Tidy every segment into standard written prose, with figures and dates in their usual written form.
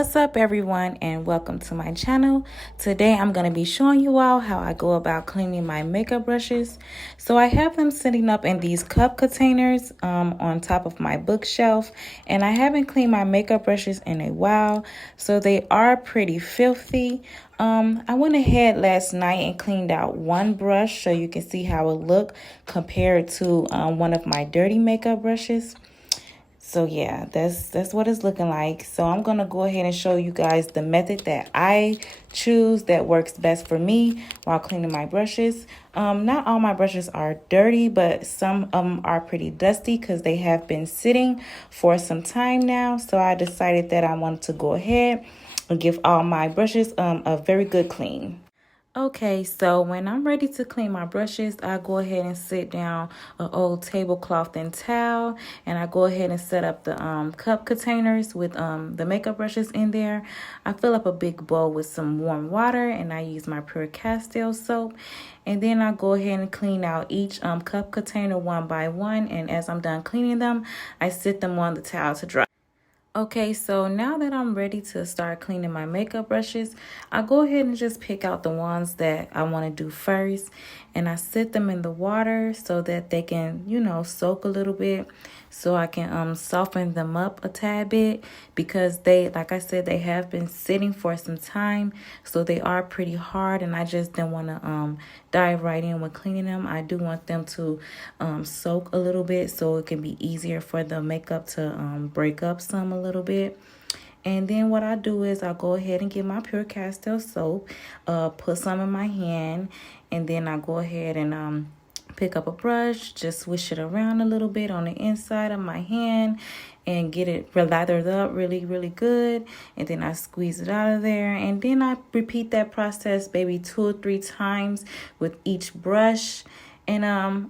What's up everyone and welcome to my channel. Today I'm going to be showing you all how I go about cleaning my makeup brushes. So I have them sitting up in these cup containers on top of my bookshelf, and I haven't cleaned my makeup brushes in a while, so they are pretty filthy. I went ahead last night and cleaned out one brush so you can see how it looked compared to one of my dirty makeup brushes. So yeah, that's what it's looking like. So I'm gonna go ahead and show you guys the method that I choose that works best for me while cleaning my brushes. Not all my brushes are dirty, but some of them are pretty dusty because they have been sitting for some time now. So I decided that I wanted to go ahead and give all my brushes a very good clean. Okay, so when I'm ready to clean my brushes, I go ahead and sit down an old tablecloth and towel, and I go ahead and set up the cup containers with the makeup brushes in there. I fill up a big bowl with some warm water, and I use my pure CASSTILE soap. And then I go ahead and clean out each cup container one by one, and as I'm done cleaning them, I sit them on the towel to dry. Okay, so now that I'm ready to start cleaning my makeup brushes, I go ahead and just pick out the ones that I want to do first, and I sit them in the water so that they can, soak a little bit, so I can soften them up a tad bit, because they, like I said, they have been sitting for some time, so they are pretty hard, and I just don't want to dive right in with cleaning them. I do want them to soak a little bit so it can be easier for the makeup to break up some a little bit. And then what I do is I go ahead and get my pure CASSTILE soap, put some in my hand, and then I go ahead and pick up a brush, just swish it around a little bit on the inside of my hand and get it lathered up really good. And then I squeeze it out of there, and then I repeat that process maybe 2 or 3 times with each brush. And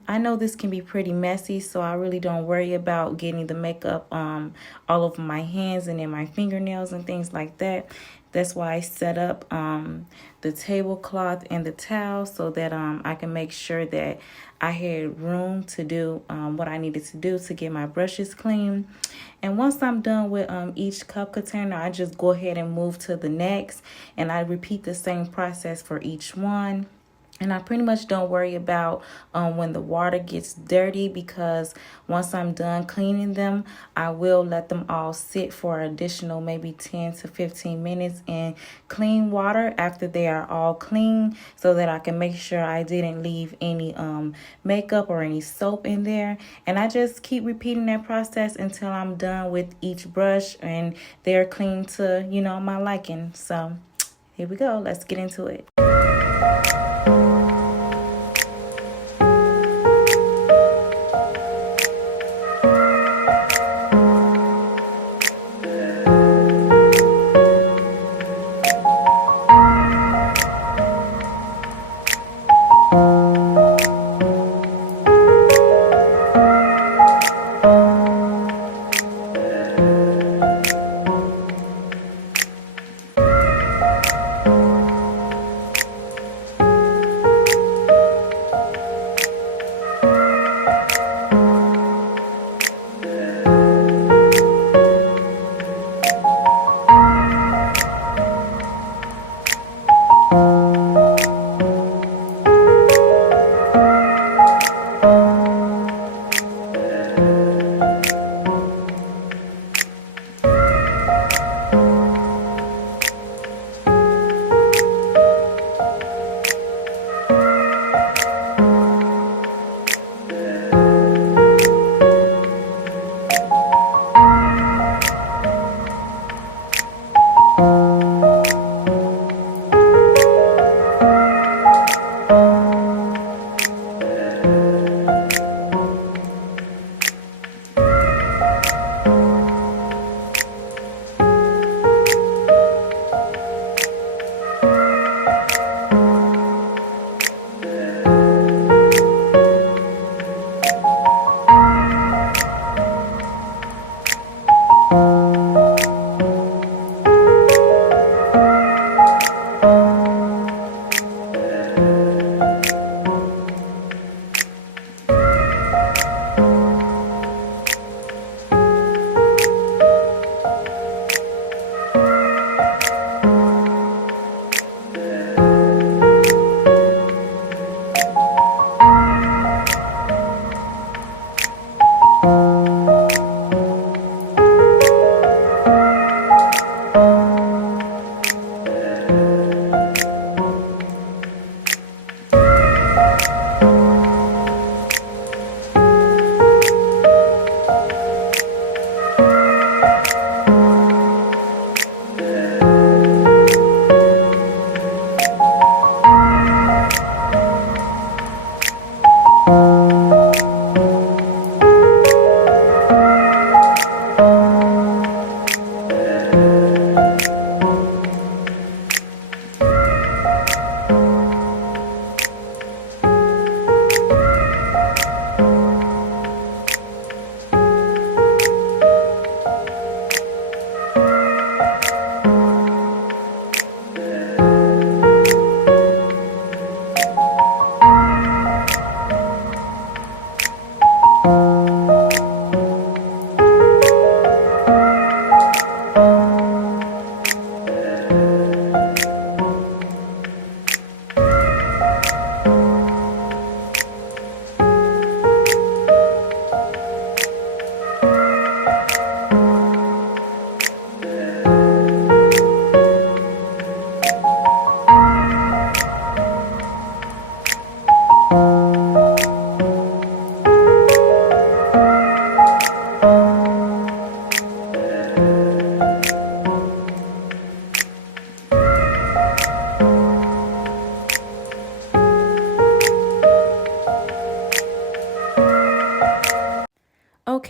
I know this can be pretty messy, so I really don't worry about getting the makeup all over my hands and in my fingernails and things like that. That's why I set up the tablecloth and the towel so that I can make sure that I had room to do what I needed to do to get my brushes clean. And once I'm done with each cup container, I just go ahead and move to the next, and I repeat the same process for each one. And I pretty much don't worry about when the water gets dirty, because once I'm done cleaning them, I will let them all sit for additional maybe 10 to 15 minutes in clean water after they are all clean, so that I can make sure I didn't leave any makeup or any soap in there. And I just keep repeating that process until I'm done with each brush and they're clean to, my liking. So here we go. Let's get into it.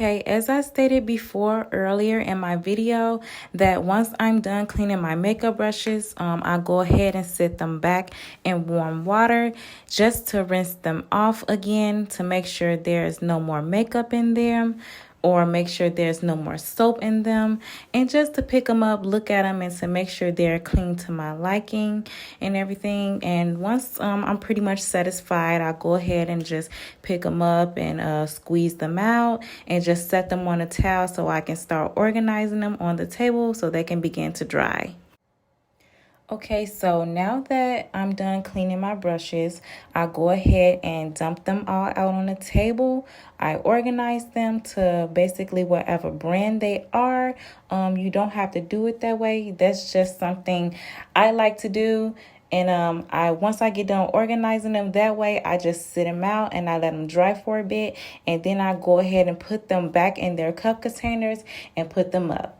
Okay, as I stated before earlier in my video, that once I'm done cleaning my makeup brushes, I go ahead and set them back in warm water just to rinse them off again to make sure there's no more makeup in them, or make sure there's no more soap in them, and just to pick them up, look at them, and to make sure they're clean to my liking and everything. And once I'm pretty much satisfied, I'll go ahead and just pick them up and squeeze them out and just set them on a towel so I can start organizing them on the table so they can begin to dry. Okay, so now that I'm done cleaning my brushes, I go ahead and dump them all out on the table. I organize them to basically whatever brand they are. You don't have to do it that way. That's just something I like to do. And once I get done organizing them that way, I just sit them out and I let them dry for a bit. And then I go ahead and put them back in their cup containers and put them up.